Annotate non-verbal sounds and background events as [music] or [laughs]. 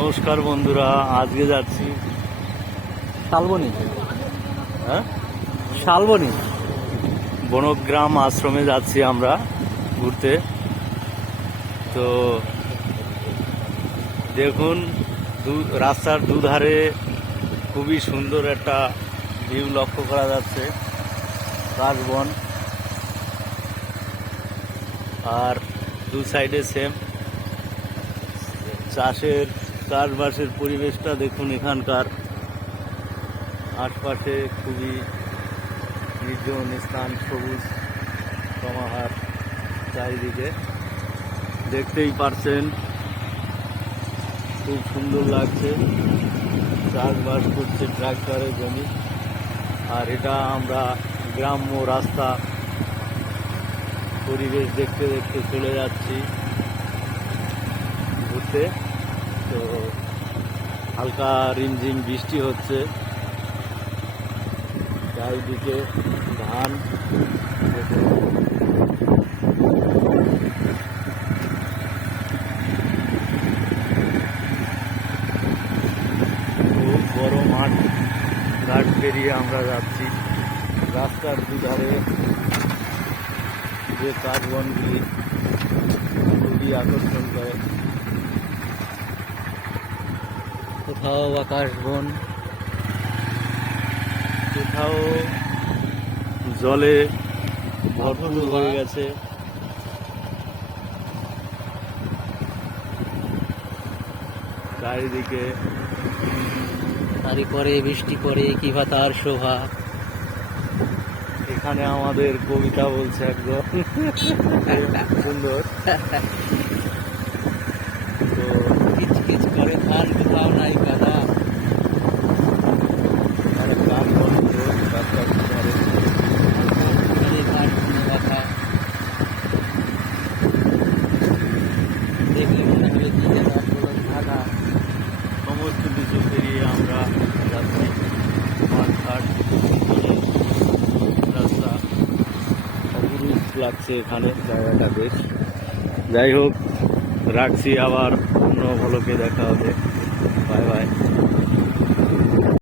নমস্কার বন্ধুরা আজকে যাচ্ছি শালবনি। হ্যাঁ? শালবনি। বনগ্রাম আশ্রমে যাচ্ছি আমরা ঘুরতে। তো দেখুন দু- রাস্তার দুধারে খুবই সুন্দর একটা ভিউ লক্ষ্য করা যাচ্ছে কাশবন আর দু সাইডে সেম চাষের চাষবাসের পরিবেশটা দেখুন এখানকার। আশপাশে খুবই নির্জন স্থান, সবুজ সমাহার চারিদিকে। দেখতেই পারছেন, খুব সুন্দর লাগছে। চাষবাস করছে ট্রাক্টরের জমি। আর এটা আমরা গ্রাম্য রাস্তা পরিবেশ দেখতে দেখতে চলে যাচ্ছি। ঘুরতে। তো হালকা রিমঝিম বৃষ্টি হচ্ছে। চারিদিকে ধান খুব বড় মাঠ ঘাট পেরিয়ে আমরা যাচ্ছি। রাস্তার দুধারে যে কাঠবনগুলি খুবই আকর্ষণ করে। কোথাও আকাশ বন কোথাও জলে ভরপুর হয়ে গেছে। চারিদিকে পরে বৃষ্টি পরে কিবা তার শোভা। এখানে আমাদের কবিতা বলছে একদম। [laughs] সুন্দর তো কিচ কিচ করে ধান কোথাও নাই কাদা আর গান বন্ধ রাস্তার ধারে। করে ধান কোনো কথা দেখলে মনে হবে দিকে তার ঢাকা সমস্ত কিছু পেরিয়ে আমরা যাচ্ছি। মাঠঘাট রাস্তা। অপরূপ লাগছে এখানে জায়গাটা বেশ। যাই হোক, রাখছি আবার অন্য ভালোকে দেখা হবে। Bye bye.